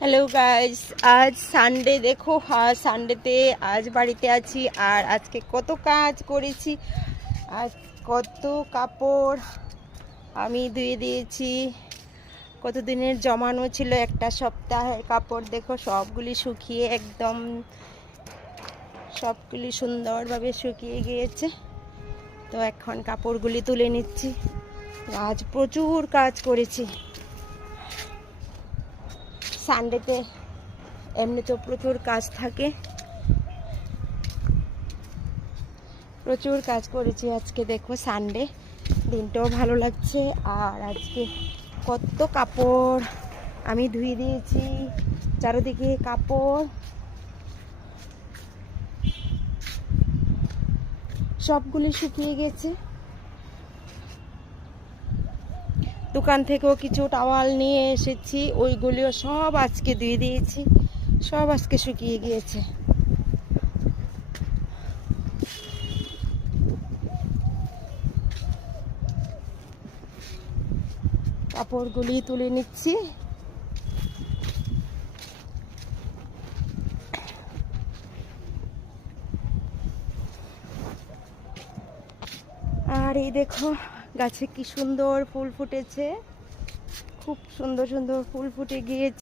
Hello guys, আজ Sunday. দেখো, সানডেতে আজ বাড়িতে আছি আর আজকে কত কাজ করেছি। আজ কত কাপড় আমি ধুয়ে দিয়েছি। কত দিনের জমানো ছিল, একটা সপ্তাহের কাপড়। দেখো সবগুলি শুকিয়ে একদম সবগুলি সুন্দরভাবে শুকিয়ে গিয়েছে। তো এখন কাপড়গুলি তুলে নিচ্ছি। আজ প্রচুর কাজ করেছি। সানডেতে এমনি তো প্রচুর কাজ থাকে, প্রচুর কাজ করেছি আজকে। দেখো সানডে, দিনটাও ভালো লাগছে। আর আজকে কত কাপড় আমি ধুয়ে দিয়েছি, চারিদিকে কাপড়, সবগুলি শুকিয়ে গেছে। দোকান থেকেও কিছু টাওয়াল নিয়ে এসেছি, ওইগুলিও সব আজকে ধুয়ে দিয়েছি, সব আজকে শুকিয়ে গিয়েছে। কাপড়গুলি তুলে নিচ্ছি। আর এই দেখো গাছে কি সুন্দর ফুল ফুটেছে, খুব সুন্দর সুন্দর ফুল ফুটে গিয়েছে।